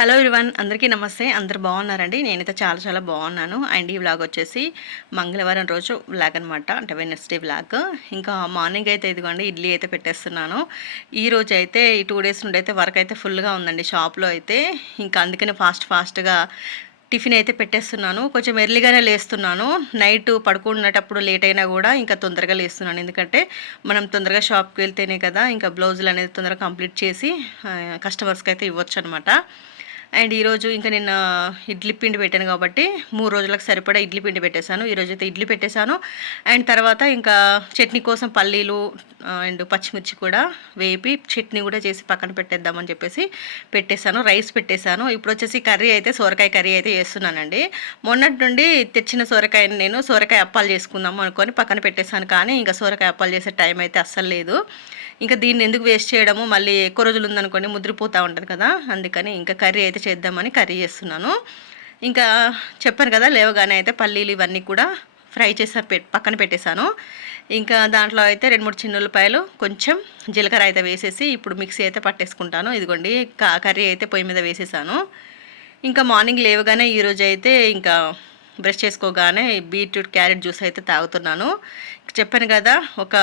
Hello everyone అందరికీ నమస్తే. అందరు బాగున్నారండి? నేనైతే చాలా చాలా బాగున్నాను. అండ్ ఈ వ్లాగ్ వచ్చేసి మంగళవారం రోజు వ్లాగ్ అనమాట అంటే వెనస్డే వ్లాగ్. ఇంకా మార్నింగ్ అయితే ఇదిగోండి ఇడ్లీ అయితే పెట్టేస్తున్నాను. ఈ రోజు అయితే ఈ టూ డేస్ నుండి అయితే వర్క్ అయితే ఫుల్గా ఉందండి షాప్లో అయితే. ఇంకా అందుకనే ఫాస్ట్ ఫాస్ట్గా టిఫిన్ అయితే పెట్టేస్తున్నాను. కొంచెం ఎర్లీగానే లేస్తున్నాను. నైట్ పడుకునేటప్పుడు లేట్ అయినా కూడా ఇంకా తొందరగా లేస్తున్నాను. ఎందుకంటే మనం తొందరగా షాప్కి వెళ్తేనే కదా ఇంకా బ్లౌజులు అనేది తొందరగా కంప్లీట్ చేసి కస్టమర్స్కి అయితే ఇవ్వచ్చు అనమాట అండ్ ఈరోజు ఇంకా నిన్న ఇడ్లీ పిండి పెట్టాను కాబట్టి మూడు రోజులకు సరిపడా ఇడ్లీ పిండి పెట్టేశాను. ఈరోజు అయితే ఇడ్లీ పెట్టేశాను. అండ్ తర్వాత ఇంకా చట్నీ కోసం పల్లీలు అండ్ పచ్చిమిర్చి కూడా వేపి చట్నీ కూడా చేసి పక్కన పెట్టేద్దామని చెప్పేసి పెట్టేశాను. రైస్ పెట్టేశాను. ఇప్పుడు వచ్చేసి కర్రీ అయితే సోరకాయ కర్రీ అయితే చేస్తున్నానండి. మొన్నటి నుండి తెచ్చిన సోరకాయని నేను సోరకాయ అప్పాలు చేసుకుందాం అనుకొని పక్కన పెట్టేశాను. కానీ ఇంకా సోరకాయ అప్పాలు చేసే టైం అయితే అస్సలు లేదు. ఇంకా దీన్ని ఎందుకు వేస్ట్ చేయడము మళ్ళీ ఎక్కువ రోజులు ఉందనుకోండి ముద్రిపోతూ ఉంటుంది కదా. అందుకని ఇంకా కర్రీ అయితే చేద్దామని కర్రీ చేస్తున్నాను. ఇంకా చెప్పాను కదా లేవగానే అయితే పల్లీలు ఇవన్నీ కూడా ఫ్రై చేసా పె పక్కన పెట్టేశాను. ఇంకా దాంట్లో అయితే రెండు మూడు చిన్న ఉల్లిపాయలు కొంచెం జీలకర్ర అయితే వేసేసి ఇప్పుడు మిక్సీ అయితే పట్టేసుకుంటాను. ఇదిగోండి క- కర్రీ అయితే పొయ్యి మీద వేసేసాను. ఇంకా మార్నింగ్ లేవగానే ఈరోజు అయితే ఇంకా బ్రష్ చేసుకోగానే బీట్రూట్ క్యారెట్ జ్యూస్ అయితే తాగుతున్నాను. చెప్పాను కదా ఒక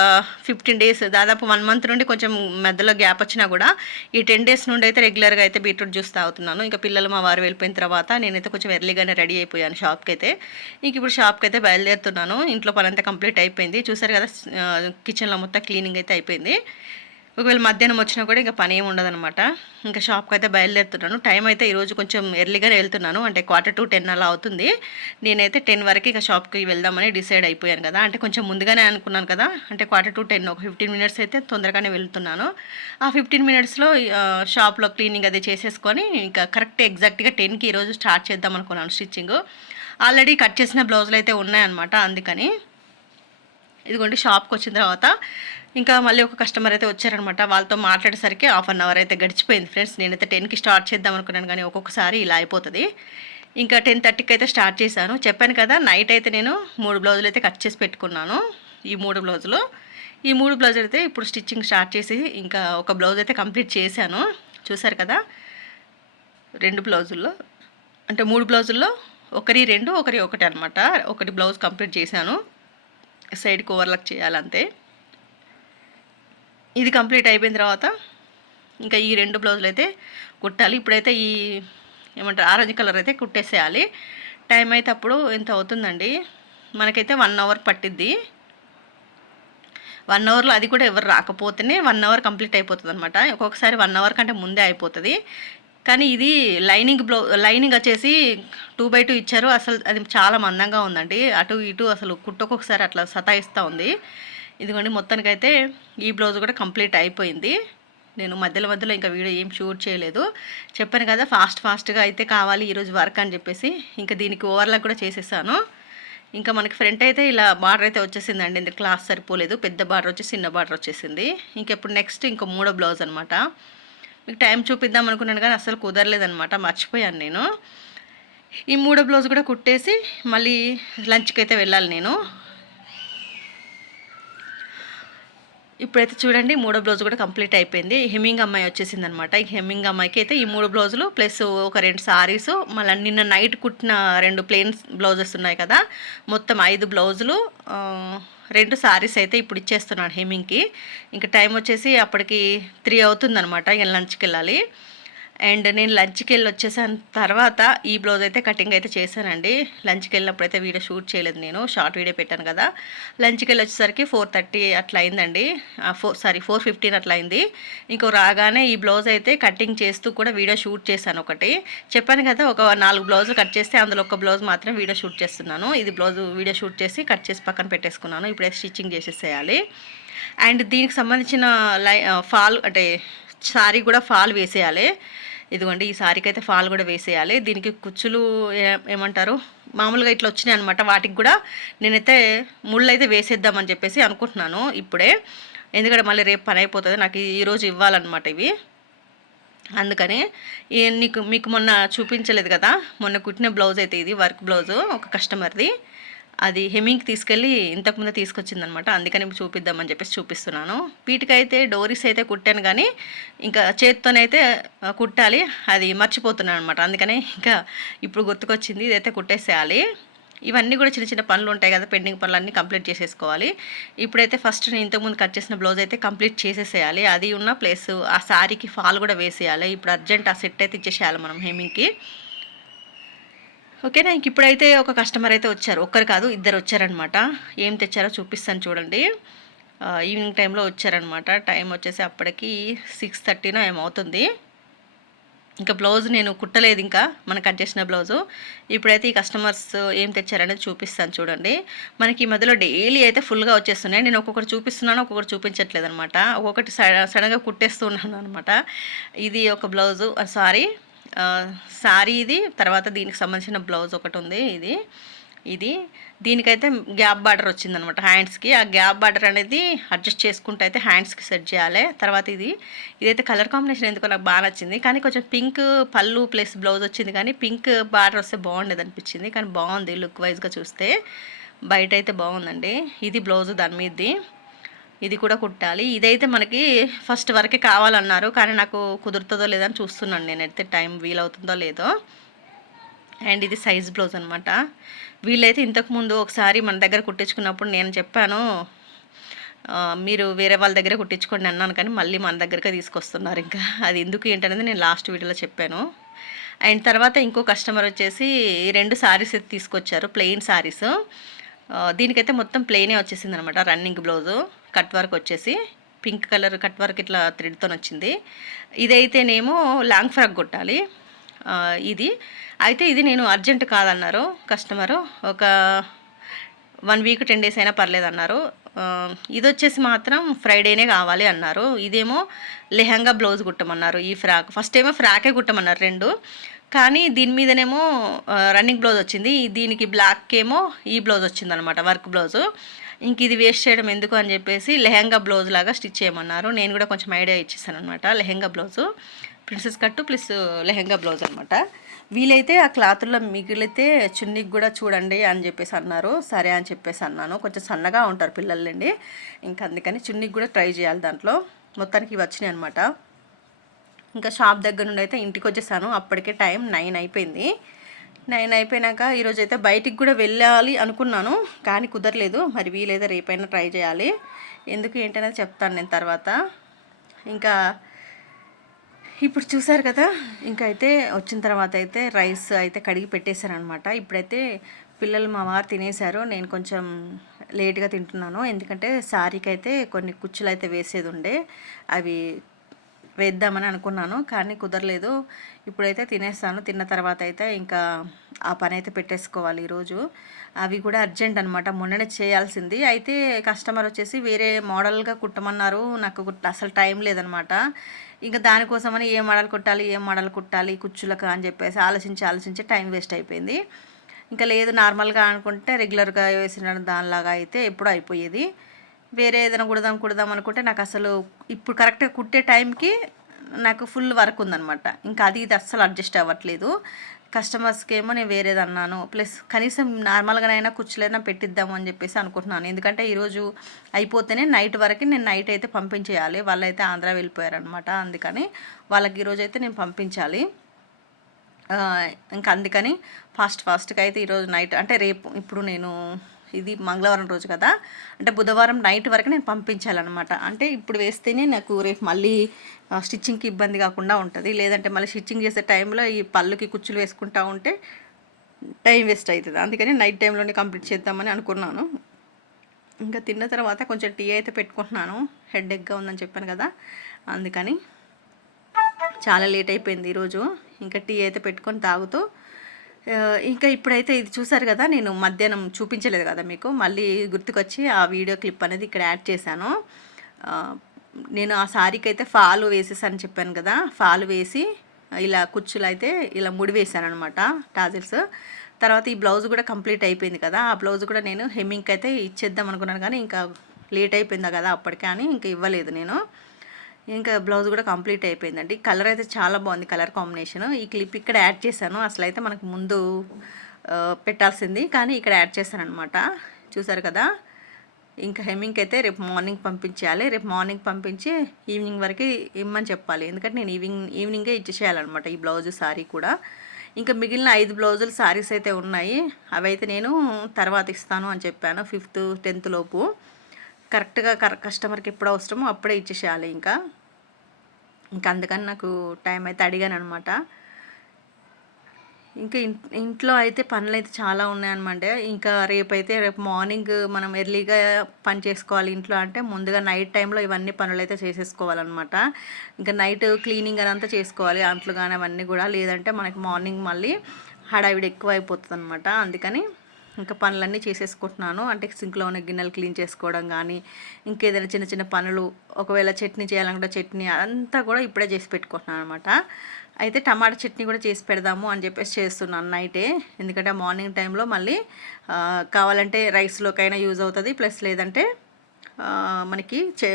ఫిఫ్టీన్ డేస్ దాదాపు వన్ మంత్ నుండి కొంచెం మధ్యలో గ్యాప్ వచ్చినా కూడా ఈ టెన్ డేస్ నుండి అయితే రెగ్యులర్గా అయితే బీట్రూట్ జ్యూస్ తాగుతున్నాను. ఇంకా పిల్లలు మా వారు వెళ్ళిపోయిన తర్వాత నేనైతే కొంచెం ఎర్లీగానే రెడీ అయిపోయాను షాప్కి అయితే ఇంక ఇప్పుడు షాప్కి అయితే బయలుదేరుతున్నాను. ఇంట్లో పని అంతా కంప్లీట్ అయిపోయింది. చూసారు కదా కిచెన్లో మొత్తం క్లీనింగ్ అయితే అయిపోయింది. ఒకవేళ మధ్యాహ్నం వచ్చినా కూడా ఇంకా పని ఏమి ఉండదనమాట ఇంకా షాప్కి అయితే బయలుదేరుతున్నాను. టైం అయితే ఈరోజు కొంచెం ఎర్లీగానే వెళ్తున్నాను. అంటే క్వార్టర్ టు టెన్ అలా అవుతుంది. నేనైతే టెన్ వరకు ఇక షాప్కి వెళ్దామని డిసైడ్ అయిపోయాను కదా. అంటే కొంచెం ముందుగానే అనుకున్నాను కదా. అంటే క్వార్టర్ టు టెన్ ఒక ఫిఫ్టీన్ మినిట్స్ అయితే తొందరగానే వెళ్తున్నాను. ఆ ఫిఫ్టీన్ మినిట్స్లో షాప్లో క్లీనింగ్ అది చేసేసుకొని ఇంకా కరెక్ట్ ఎగ్జాక్ట్గా టెన్కి ఈరోజు స్టార్ట్ చేద్దాం అనుకున్నాను స్టిచ్చింగ్. ఆల్రెడీ కట్ చేసిన బ్లౌజులు అయితే ఉన్నాయన్నమాట అందుకని. ఇదిగోండి షాప్కి వచ్చిన తర్వాత ఇంకా మళ్ళీ ఒక కస్టమర్ అయితే వచ్చారనమాట. వాళ్ళతో మాట్లాడేసరికి హాఫ్ అన్ అవర్ అయితే గడిచిపోయింది ఫ్రెండ్స్. నేనైతే టెన్కి స్టార్ట్ చేద్దాం అనుకున్నాను కానీ ఒక్కొక్కసారి ఇలా అయిపోతుంది. ఇంకా టెన్ థర్టీకి అయితే స్టార్ట్ చేశాను. చెప్పాను కదా నైట్ అయితే నేను మూడు బ్లౌజులు అయితే కట్ చేసి పెట్టుకున్నాను. ఈ మూడు బ్లౌజులు ఈ మూడు బ్లౌజులు అయితే ఇప్పుడు స్టిచ్చింగ్ స్టార్ట్ చేసి ఇంకా ఒక బ్లౌజ్ అయితే కంప్లీట్ చేశాను. చూసారు కదా? రెండు బ్లౌజుల్లో అంటే మూడు బ్లౌజుల్లో ఒకరి రెండు ఒకరి ఒకటి అనమాట. ఒకటి బ్లౌజ్ కంప్లీట్ చేశాను. సైడ్కి ఓవర్లాక్ చేయాలంతే. ఇది కంప్లీట్ అయిపోయిన తర్వాత ఇంకా ఈ రెండు బ్లౌజులు అయితే కుట్టాలి. ఇప్పుడైతే ఈ ఏమంటారు ఆరెంజ్ కలర్ అయితే కుట్టేసేయాలి. టైం అయితే అప్పుడు ఎంత అవుతుందండి? మనకైతే వన్ అవర్ పట్టిద్ది. వన్ అవర్లో అది కూడా ఎవరు రాకపోతేనే వన్ అవర్ కంప్లీట్ అయిపోతుంది అనమాట ఒక్కొక్కసారి వన్ అవర్ కంటే ముందే అయిపోతుంది. కానీ ఇది లైనింగ్ బ్లౌ లైనింగ్ వచ్చేసి టూ బై టూ ఇచ్చారు. అసలు అది చాలా మందంగా ఉందండి. అటు ఇటు అసలు కుట్టొక్కొక్కసారి అట్లా సతాయిస్తూ ఉంది. ఇదిగోండి మొత్తానికైతే ఈ బ్లౌజ్ కూడా కంప్లీట్ అయిపోయింది. నేను మధ్యలో మధ్యలో ఇంకా వీడియో ఏం షూట్ చేయలేదు. చెప్పాను కదా ఫాస్ట్ ఫాస్ట్గా అయితే కావాలి ఈరోజు వర్క్ అని చెప్పేసి. ఇంకా దీనికి ఓవర్లాక్ కూడా చేసేసాను. ఇంకా మనకి ఫ్రంట్ అయితే ఇలా బార్డర్ అయితే వచ్చేసిందండి ఇంత క్లాస్ సరిపోలేదు. పెద్ద బార్డర్ వచ్చేసి చిన్న బార్డర్ వచ్చేసింది. ఇంకెప్పుడు నెక్స్ట్ ఇంకో మూడో బ్లౌజ్ అనమాట మీకు టైం చూపిద్దాం అనుకున్నాను కానీ అసలు కుదరలేదనమాట మర్చిపోయాను నేను. ఈ మూడో బ్లౌజ్ కూడా కుట్టేసి మళ్ళీ లంచ్కి అయితే వెళ్ళాలి నేను. ఇప్పుడైతే చూడండి మూడో బ్లౌజ్ కూడా కంప్లీట్ అయిపోయింది. హెమ్మింగ్ అమ్మాయి వచ్చేసింది అనమాట ఈ హెమ్మింగ్ అమ్మాయికి అయితే ఈ మూడు బ్లౌజులు ప్లస్ ఒక రెండు సారీస్ మళ్ళీ నిన్న నైట్ కుట్టిన రెండు ప్లెయిన్ బ్లౌజెస్ ఉన్నాయి కదా. మొత్తం ఐదు బ్లౌజులు రెండు సారీస్ అయితే ఇప్పుడు ఇచ్చేస్తున్నాడు హెమ్మింగ్కి. ఇంకా టైం వచ్చేసి అప్పటికి త్రీ అవుతుందనమాట ఇక లంచ్కి వెళ్ళాలి. అండ్ నేను లంచ్కి వెళ్ళి వచ్చేసాను తర్వాత ఈ బ్లౌజ్ అయితే కటింగ్ అయితే చేశానండి. లంచ్కి వెళ్ళినప్పుడు అయితే వీడియో షూట్ చేయలేదు నేను షార్ట్ వీడియో పెట్టాను కదా. లంచ్కి వెళ్ళి వచ్చేసరికి ఫోర్ థర్టీ అట్లా అయిందండి. ఫోర్ సారీ ఫోర్ ఫిఫ్టీన్ అట్లా అయింది. ఇంకో రాగానే ఈ బ్లౌజ్ అయితే కటింగ్ చేస్తూ కూడా వీడియో షూట్ చేశాను ఒకటి. చెప్పాను కదా ఒక నాలుగు బ్లౌజులు కట్ చేస్తే అందులో ఒక బ్లౌజ్ మాత్రం వీడియో షూట్ చేస్తున్నాను. ఇది బ్లౌజ్ వీడియో షూట్ చేసి కట్ చేసి పక్కన పెట్టేసుకున్నాను. ఇప్పుడే స్టిచ్చింగ్ చేసేసేయాలి. అండ్ దీనికి సంబంధించిన లై ఫాల్ అంటే సారీ కూడా ఫాల్ వేసేయాలి. ఇదిగోండి ఈ సారీకి అయితే ఫాల్ కూడా వేసేయాలి. దీనికి కుచ్చులు ఏ- ఏమంటారు? మామూలుగా ఇట్లా వచ్చినాయి అనమాట వాటికి కూడా నేనైతే ముళ్ళు అయితే వేసేద్దామని చెప్పేసి అనుకుంటున్నాను ఇప్పుడే. ఎందుకంటే మళ్ళీ రేపు పని అయిపోతుంది. నాకు ఈరోజు ఇవ్వాలన్నమాట ఇవి. అందుకని నీకు మీకు మొన్న చూపించలేదు కదా? మొన్న కుట్టిన బ్లౌజ్ అయితే ఇది వర్క్ బ్లౌజ్ ఒక కస్టమర్ది. అది హెమింగ్కి తీసుకెళ్ళి ఇంతకుముందే తీసుకొచ్చిందనమాట అందుకని చూపిద్దామని చెప్పేసి చూపిస్తున్నాను. వీటికైతే డోరీస్ అయితే కుట్టాను కానీ ఇంకా చేత్తోనైతే కుట్టాలి. అది మర్చిపోతున్నాను అనమాట అందుకని ఇంకా ఇప్పుడు గుర్తుకొచ్చింది ఇదైతే కుట్టేసేయాలి. ఇవన్నీ కూడా చిన్న చిన్న పనులు ఉంటాయి కదా పెండింగ్ పనులు అన్నీ కంప్లీట్ చేసేసుకోవాలి. ఇప్పుడైతే ఫస్ట్ నేను ఇంతకుముందు కట్ చేసిన బ్లౌజ్ అయితే కంప్లీట్ చేసేసేయాలి. అది ఉన్న ప్లస్ ఆ శారీకి ఫాల్ కూడా వేసేయాలి. ఇప్పుడు అర్జెంట్ ఆ సెట్ అయితే ఇచ్చేసేయాలి మనం హెమింగ్కి. ఓకేనా? ఇంక ఇప్పుడైతే ఒక కస్టమర్ అయితే వచ్చారు. ఒక్కరు కాదు ఇద్దరు వచ్చారనమాట ఏం తెచ్చారో చూపిస్తాను చూడండి. ఈవినింగ్ టైంలో వచ్చారనమాట టైం వచ్చేసి అప్పటికి సిక్స్ థర్టీనో ఏమవుతుంది ఇంకా బ్లౌజ్ నేను కుట్టలేదు ఇంకా మనం కట్ చేసిన బ్లౌజు ఇప్పుడైతే ఈ కస్టమర్స్ ఏం తెచ్చారనేది చూపిస్తాను చూడండి. మనకి ఈ మధ్యలో డైలీ అయితే ఫుల్గా వచ్చేస్తున్నాయి. నేను ఒక్కొక్కటి చూపిస్తున్నాను ఒక్కొక్కటి చూపించట్లేదు అనమాట ఒక్కొక్కటి సడన్గా కుట్టేస్తున్నాను అనమాట ఇది ఒక బ్లౌజు సారీ శారీ ఇది తర్వాత దీనికి సంబంధించిన బ్లౌజ్ ఒకటి ఉంది ఇది. ఇది దీనికైతే గ్యాప్ బార్డర్ వచ్చిందనమాట హ్యాండ్స్కి. ఆ గ్యాప్ బార్డర్ అనేది అడ్జస్ట్ చేసుకుంటే అయితే హ్యాండ్స్కి సెట్ చేయాలి. తర్వాత ఇది ఇదైతే కలర్ కాంబినేషన్ ఎందుకో నాకు బాగా నచ్చింది. కానీ కొంచెం పింక్ పళ్ళు ప్లస్ బ్లౌజ్ వచ్చింది కానీ పింక్ బార్డర్ వస్తే బాగుండేది అనిపించింది. కానీ బాగుంది లుక్ వైజ్గా చూస్తే. బయట అయితే బాగుందండి. ఇది బ్లౌజ్ దాని మీదది. ఇది కూడా కుట్టాలి. ఇదైతే మనకి ఫస్ట్ వరకే కావాలన్నారు. కానీ నాకు కుదురుతుందో లేదని చూస్తున్నాను నేనైతే. టైం వీలవుతుందో లేదో. అండ్ ఇది సైజ్ బ్లౌజ్ అనమాట వీళ్ళైతే ఇంతకుముందు ఒకసారి మన దగ్గర కుట్టించుకున్నప్పుడు నేను చెప్పాను మీరు వేరే వాళ్ళ దగ్గర కుట్టించుకోండి అన్నాను. కానీ మళ్ళీ మన దగ్గరకే తీసుకొస్తున్నారు ఇంకా. అది ఎందుకు ఏంటనేది నేను లాస్ట్ వీడియోలో చెప్పాను. అండ్ తర్వాత ఇంకో కస్టమర్ వచ్చేసి రెండు శారీస్ అయితే తీసుకొచ్చారు ప్లెయిన్ శారీస్ దీనికైతే మొత్తం ప్లెయినే వచ్చేసింది అనమాట రన్నింగ్ బ్లౌజు కట్ వర్క్ వచ్చేసి పింక్ కలర్ కట్ వర్క్ ఇట్లా థ్రెడ్తో వచ్చింది. ఇదైతేనేమో లాంగ్ ఫ్రాక్ కొట్టాలి. ఇది. అయితే ఇది నేను అర్జెంట్ కాదన్నారు కస్టమరు ఒక వన్ వీక్ టెన్ డేస్ అయినా పర్లేదు అన్నారు ఇది వచ్చేసి మాత్రం ఫ్రైడేనే కావాలి అన్నారు. ఇదేమో లెహంగా బ్లౌజ్ కుట్టమన్నారు. ఈ ఫ్రాక్ ఫస్ట్ ఏమో ఫ్రాకే కుట్టమన్నారు రెండు. కానీ దీని మీదనేమో రన్నింగ్ బ్లౌజ్ వచ్చింది. దీనికి బ్లాక్ ఏమో ఈ బ్లౌజ్ వచ్చిందనమాట వర్క్ బ్లౌజు. ఇంక ఇది వేస్ట్ చేయడం ఎందుకు అని చెప్పేసి లెహంగా బ్లౌజ్ లాగా స్టిచ్ చేయమన్నారు. నేను కూడా కొంచెం ఐడియా ఇచ్చేసాను అనమాట lehenga blouse. Princess cut plus lehenga blouse అనమాట. వీలైతే ఆ క్లాత్లో మిగిలితే చున్నీకి కూడా చూడండి అని చెప్పేసి అన్నారు. సరే అని చెప్పేసి అన్నాను. కొంచెం సన్నగా ఉంటారు పిల్లలండి. ఇంకా అందుకని చున్నీకి కూడా ట్రై చేయాలి దాంట్లో. మొత్తానికి ఇవి వచ్చినాయి అనమాట ఇంకా షాప్ దగ్గర నుండి అయితే ఇంటికి వచ్చేసాను. అప్పటికే టైం నైన్ అయిపోయింది. నైన్ అయిపోయినాక ఈరోజు అయితే బయటికి కూడా వెళ్ళాలి అనుకున్నాను. కానీ కుదరలేదు. మరి వీలైతే రేపైనా ట్రై చేయాలి. ఎందుకు ఏంటనేది చెప్తాను నేను తర్వాత. ఇంకా ఇప్పుడు చూసారు కదా ఇంకా అయితే వచ్చిన తర్వాత అయితే రైస్ అయితే కడిగి పెట్టేశారనమాట ఇప్పుడైతే పిల్లలు మా వారు తినేశారు. నేను కొంచెం లేట్గా తింటున్నాను. ఎందుకంటే శారీకి అయితే కొన్ని కుచ్చులు అయితే వేసేది ఉండే అవి వేద్దామని అనుకున్నాను కానీ కుదరలేదు. ఇప్పుడైతే తినేస్తాను. తిన్న తర్వాత అయితే ఇంకా ఆ పని అయితే పెట్టేసుకోవాలి ఈరోజు. అవి కూడా అర్జెంట్ అనమాట మొన్ననే చేయాల్సింది. అయితే కస్టమర్ వచ్చేసి వేరే మోడల్గా కుట్టమన్నారు. నాకు అసలు టైం లేదనమాట ఇంకా దానికోసమని ఏ మోడల్ కుట్టాలి ఏ మోడల్ కుట్టాలి కుచ్చులకు అని చెప్పేసి ఆలోచించి ఆలోచించి టైం వేస్ట్ అయిపోయింది. ఇంకా లేదు నార్మల్గా అనుకుంటే రెగ్యులర్గా వేసిన దానిలాగా అయితే ఎప్పుడూ అయిపోయేది. వేరే ఏదైనా కుడదాం కుడదాం అనుకుంటే నాకు అసలు ఇప్పుడు కరెక్ట్గా కుట్టే టైంకి నాకు ఫుల్ వర్క్ ఉందనమాట ఇంకా అది ఇది అస్సలు అడ్జస్ట్ అవ్వట్లేదు. కస్టమర్స్కి ఏమో నేను వేరేది అన్నాను. ప్లస్ కనీసం నార్మల్గానైనా కుర్చీలైనా పెట్టిద్దాము అని చెప్పేసి అనుకుంటున్నాను. ఎందుకంటే ఈరోజు అయిపోతేనే నైట్ వరకు నేను నైట్ అయితే పంపించేయాలి. వాళ్ళైతే ఆంధ్ర వెళ్ళిపోయారనమాట అందుకని వాళ్ళకి ఈరోజు అయితే నేను పంపించాలి. ఇంకా అందుకని ఫాస్ట్ ఫాస్ట్గా అయితే ఈరోజు నైట్ అంటే రేపు ఇప్పుడు నేను ఇది మంగళవారం రోజు కదా. అంటే బుధవారం నైట్ వరకు నేను పంపించాలన్నమాట. అంటే ఇప్పుడు వేస్తేనే నాకు రేపు మళ్ళీ స్టిచ్చింగ్కి ఇబ్బంది కాకుండా ఉంటుంది. లేదంటే మళ్ళీ స్టిచ్చింగ్ చేసే టైంలో ఈ పళ్ళుకి కుచ్చులు వేసుకుంటా ఉంటే టైం వేస్ట్ అవుతుంది అందుకని నైట్ టైంలోనే కంప్లీట్ చేద్దామని అనుకున్నాను. ఇంకా తిన్న తర్వాత కొంచెం టీ అయితే పెట్టుకుంటున్నాను. హెడ్ ఎగ్గా ఉందని చెప్పాను కదా. అందుకని చాలా లేట్ అయిపోయింది ఈరోజు. ఇంకా టీ అయితే పెట్టుకొని తాగుతూ ఇంకా ఇప్పుడైతే ఇది చూసారు కదా నేను మధ్యాహ్నం చూపించలేదు కదా మీకు. మళ్ళీ గుర్తుకొచ్చి ఆ వీడియో క్లిప్ అనేది ఇక్కడ యాడ్ చేశాను. నేను ఆ శారీకి అయితే ఫాలు వేసేసాను చెప్పాను కదా ఫాలు వేసి ఇలా కుచ్చులు అయితే ఇలా ముడి వేసాను అనమాట టాజిల్స్. తర్వాత ఈ బ్లౌజ్ కూడా కంప్లీట్ అయిపోయింది కదా ఆ బ్లౌజ్ కూడా నేను హెమ్మింగ్కి అయితే ఇచ్చేద్దాం అనుకున్నాను కానీ ఇంకా లేట్ అయిపోయిందా కదా అప్పటికే అని ఇంకా ఇవ్వలేదు నేను. ఇంకా బ్లౌజ్ కూడా కంప్లీట్ అయిపోయిందండి. కలర్ అయితే చాలా బాగుంది కలర్ కాంబినేషన్. ఈ క్లిప్ ఇక్కడ యాడ్ చేశాను. అసలు అయితే మనకు ముందు పెట్టాల్సింది. కానీ ఇక్కడ యాడ్ చేశాను అనమాట చూసారు కదా? ఇంకా హెమ్మింగ్కి అయితే రేపు మార్నింగ్ పంపించేయాలి. రేపు మార్నింగ్ పంపించి ఈవినింగ్ వరకు ఇమ్మని చెప్పాలి. ఎందుకంటే నేను ఈవినింగ్ ఈవినింగే ఇచ్చేసేయాలన్నమాట ఈ బ్లౌజ్ సారీ కూడా. ఇంకా మిగిలిన ఐదు బ్లౌజులు సారీస్ అయితే ఉన్నాయి. అవి అయితే నేను తర్వాత ఇస్తాను అని చెప్పాను ఫిఫ్త్ టెన్త్ లోపు. కరెక్ట్గా కర కస్టమర్కి ఎప్పుడు అవసరమో అప్పుడే ఇచ్చేసేయాలి ఇంకా. ఇంకా అందుకని నాకు టైం అయితే అడిగాను అనమాట ఇంకా ఇన్- ఇంట్లో అయితే పనులు అయితే చాలా ఉన్నాయన్నమాట. ఇంకా రేపైతే రేపు మార్నింగ్ మనం ఎర్లీగా పని చేసుకోవాలి ఇంట్లో అంటే ముందుగా నైట్ టైంలో ఇవన్నీ పనులు అయితే చేసేసుకోవాలన్నమాట. ఇంకా నైట్ క్లీనింగ్ అదంతా చేసుకోవాలి అంట్లు కానీ అవన్నీ కూడా. లేదంటే మనకి మార్నింగ్ మళ్ళీ హడావిడి ఎక్కువ అయిపోతుంది అనమాట అందుకని ఇంకా పనులన్నీ చేసేసుకుంటున్నాను. అంటే సింక్లో ఉన్న గిన్నెలు క్లీన్ చేసుకోవడం కానీ ఇంకేదైనా చిన్న చిన్న పనులు ఒకవేళ చట్నీ చేయాలనుకుంటే చట్నీ అంతా కూడా ఇప్పుడే చేసి పెట్టుకుంటున్నాను అనమాట అయితే టమాటా చట్నీ కూడా చేసి పెడదాము అని చెప్పేసి చేస్తున్నాను నైటే. ఎందుకంటే మార్నింగ్ టైంలో మళ్ళీ కావాలంటే రైస్లోకైనా యూజ్ అవుతుంది ప్లస్ లేదంటే మనకి చే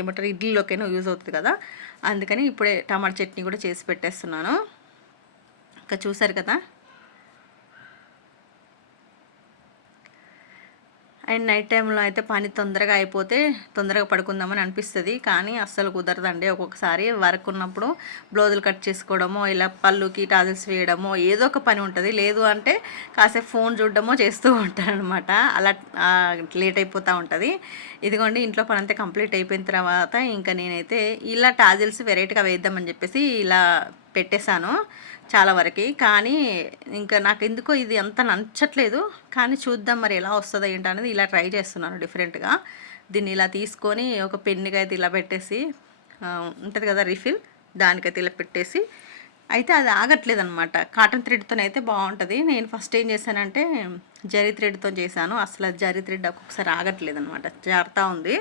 ఏమంటారు ఇడ్లీలోకైనా యూజ్ అవుతుంది కదా. అందుకని ఇప్పుడే టమాటా చట్నీ కూడా చేసి పెట్టేస్తున్నాను. ఇంకా చూసారు కదా? అండ్ నైట్ టైంలో అయితే పని తొందరగా అయిపోతే తొందరగా పడుకుందామని అనిపిస్తుంది. కానీ అస్సలు కుదరదండి. ఒక్కొక్కసారి వర్క్ ఉన్నప్పుడు బ్లౌజులు కట్ చేసుకోవడమో ఇలా పళ్ళుకి టాజిల్స్ వేయడమో ఏదో ఒక పని ఉంటుంది. లేదు అంటే కాసేపు ఫోన్ చూడడమో చేస్తూ ఉంటాను అనమాట అలా లేట్ అయిపోతూ ఉంటుంది. ఇదిగోండి ఇంట్లో పని అంతా కంప్లీట్ అయిపోయిన తర్వాత ఇంకా నేనైతే ఇలా టాజిల్స్ వెరైటీగా వేద్దామని చెప్పేసి ఇలా పెట్టేశాను. చాలా వరకు. కానీ ఇంకా నాకు ఎందుకో ఇది అంత నచ్చట్లేదు. కానీ చూద్దాం మరి ఎలా వస్తుందో ఏంటనేది అనేది ఇలా ట్రై చేస్తున్నాను డిఫరెంట్గా. దీన్ని ఇలా తీసుకొని ఒక పెన్నుగా అయితే ఇలా పెట్టేసి ఉంటుంది కదా రిఫిల్? దానికైతే ఇలా పెట్టేసి. అయితే అది ఆగట్లేదు అనమాట కాటన్ థ్రెడ్తో అయితే బాగుంటుంది. నేను ఫస్ట్ ఏం చేశానంటే జరి థ్రెడ్తో చేశాను. అసలు జరి థ్రెడ్ ఒక్కొక్కసారి ఆగట్లేదు అనమాట జారుతూ ఉంది.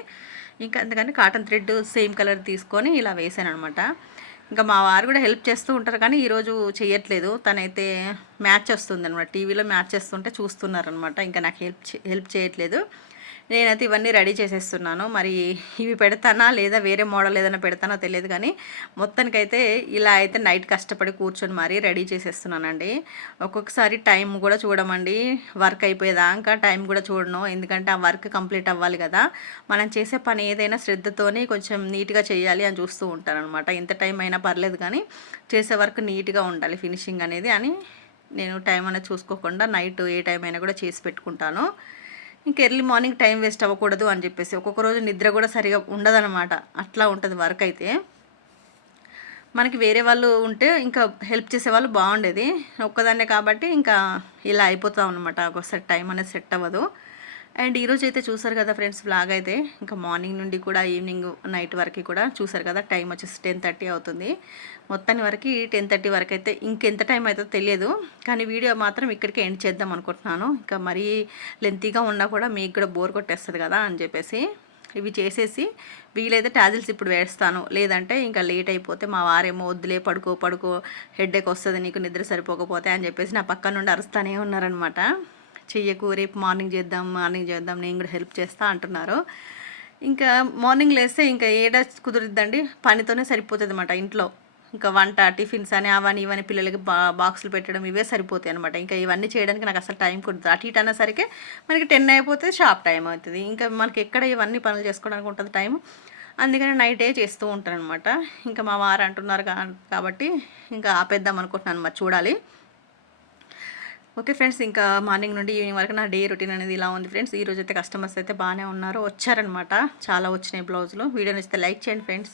ఇంకా అందుకని కాటన్ థ్రెడ్ సేమ్ కలర్ తీసుకొని ఇలా వేసాను అనమాట ఇంకా మా వారు కూడా హెల్ప్ చేస్తూ ఉంటారు కానీ ఈరోజు చేయట్లేదు తనైతే మ్యాచ్ వస్తుంది అనమాట టీవీలో మ్యాచ్ చేస్తుంటే చూస్తున్నారనమాట ఇంకా నాకు హెల్ప్ హెల్ప్ చేయట్లేదు. నేనైతే ఇవన్నీ రెడీ చేసేస్తున్నాను. మరి ఇవి పెడతానా లేదా వేరే మోడల్ ఏదైనా పెడతానో తెలియదు కానీ మొత్తానికైతే ఇలా అయితే నైట్ కష్టపడి కూర్చొని మరీ రెడీ చేసేస్తున్నానండి. ఒక్కొక్కసారి టైం కూడా చూడమండి. వర్క్ అయిపోయేదాకా టైం కూడా చూడను. ఎందుకంటే ఆ వర్క్ కంప్లీట్ అవ్వాలి కదా. మనం చేసే పని ఏదైనా శ్రద్ధతోనే కొంచెం నీట్గా చేయాలి అని చూస్తూ ఉంటాను అనమాట ఎంత టైం అయినా పర్లేదు కానీ చేసే వర్క్ నీట్గా ఉండాలి. ఫినిషింగ్ అనేది అని నేను టైం అనేది చూసుకోకుండా నైట్ ఏ టైం అయినా కూడా చేసి పెట్టుకుంటాను. ఇంకా ఎర్లీ మార్నింగ్ టైం వేస్ట్ అవ్వకూడదు అని చెప్పేసి ఒక్కొక్క రోజు నిద్ర కూడా సరిగా ఉండదన్నమాట. అట్లా ఉంటుంది వర్క్ అయితే. మనకి వేరే వాళ్ళు ఉంటే ఇంకా హెల్ప్ చేసే వాళ్ళు బాగుండేది. ఒక్కదాన్నే కాబట్టి ఇంకా ఇలా అయిపోతాం అనమాట ఒకసారి టైం అనేది సెట్ అవ్వదు. అండ్ ఈరోజు అయితే చూసారు కదా ఫ్రెండ్స్ బ్లాగ్ అయితే. ఇంకా మార్నింగ్ నుండి కూడా ఈవినింగ్ నైట్ వరకు కూడా చూసారు కదా టైం వచ్చేసి టెన్ థర్టీ అవుతుంది. మొత్తాన్ని వరకు టెన్ థర్టీ వరకు అయితే ఇంకెంత టైం అవుతుందో తెలియదు. కానీ వీడియో మాత్రం ఇక్కడికి ఎండ్ చేద్దాం అనుకుంటున్నాను. ఇంకా మరీ లెంతీగా ఉన్నా కూడా మీకు కూడా బోర్ కొట్టేస్తుంది కదా అని చెప్పేసి. ఇవి చేసేసి వీలైతే టాజిల్స్ ఇప్పుడు వేస్తాను. లేదంటే ఇంకా లేట్ అయిపోతే మా వారేమో వద్దులే పడుకో పడుకో హెడ్ఏక్ వస్తుంది నీకు నిద్ర సరిపోకపోతే అని చెప్పేసి నా పక్క నుండి అరుస్తూనే ఉన్నారనమాట చెయ్యకు రేపు మార్నింగ్ చేద్దాం మార్నింగ్ చేద్దాం నేను కూడా హెల్ప్ చేస్తా అంటున్నారు. ఇంకా మార్నింగ్ లేస్తే ఇంకా ఏడ కుదురుద్దండి? పనితోనే సరిపోతుంది అనమాట ఇంట్లో. ఇంకా వంట టిఫిన్స్ అని అవని ఇవని పిల్లలకి బా బాక్సులు పెట్టడం ఇవే సరిపోతాయి అనమాట ఇంకా ఇవన్నీ చేయడానికి నాకు అసలు టైం కుదరదు. అటు ఇటు అన్న సరికి మనకి టెన్ అయిపోతే షాప్ టైం అవుతుంది. ఇంకా మనకి ఎక్కడ ఇవన్నీ పనులు చేసుకోవడానికి ఉంటుంది టైం. అందుకని నైటే చేస్తూ ఉంటాను అనమాట ఇంకా మా వారు అంటున్నారు కాబట్టి ఇంకా ఆపేద్దాం అనుకుంటున్నాను మరి చూడాలి. ఓకే ఫ్రెండ్స్ ఇంకా మార్నింగ్ నుండి ఈవినింగ్ వరకు నా డే రొటీన్ అనేది ఇలా ఉంది ఫ్రెండ్స్. ఈ రోజు అయితే కస్టమర్స్ అయితే బాగానే ఉన్నారు వచ్చారనమాట చాలా వచ్చినాయి బ్లౌజులు. వీడియో నచ్చితే లైక్ చేయండి ఫ్రెండ్స్.